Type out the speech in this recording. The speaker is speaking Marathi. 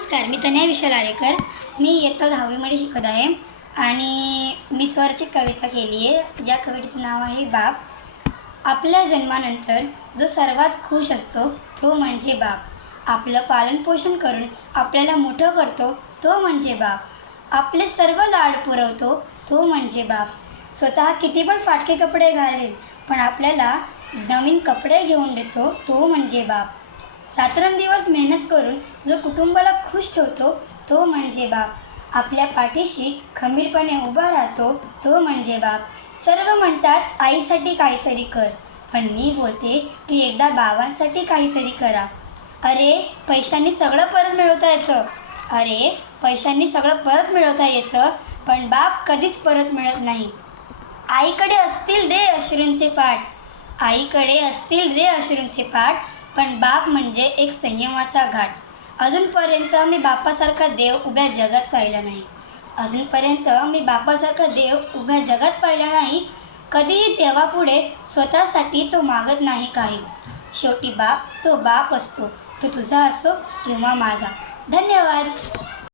नमस्कार, मी तनया विशाल आरेकर. मी इयत्ता 10वीमध्ये शिकत आहे आणि मी स्वरचित कविता केली आहे, ज्या कवितेचं नाव आहे बाप. आपल्या जन्मानंतर जो सर्वात खुश असतो तो म्हणजे बाप. आपलं पालनपोषण करून आपल्याला मोठं करतो तो म्हणजे बाप. आपले सर्व लाड पुरवतो तो म्हणजे बाप. स्वतः किती पण फाटके कपडे घालेल पण आपल्याला नवीन कपडे घेऊन देतो तो म्हणजे बाप. रात्रंदिवस मेहनत करून जो कुटुंबाला खुश ठेवतो तो म्हणजे बाप. आपल्या पाठीशी खंबीरपणे उभा राहतो तो म्हणजे बाप. सर्व म्हणतात आईसाठी काहीतरी कर, पण मी बोलते की एकदा बाबांसाठी काहीतरी करा. अरे पैशांनी सगळं परत मिळवता येतं पण बाप कधीच परत मिळत नाही. आईकडे असतील रे अश्रूंचे पाठ, पण बाप म्हणजे एक संयमाचा घाट. अजूनपर्यंत मी बापासारखा देव उभ्या जगात पाहिला नाही. कधीही देवापुढे स्वतःसाठी तो मागत नाही काही. शेवटी बाप तो बाप असतो, तो तुझा असो किंवा माझा. धन्यवाद.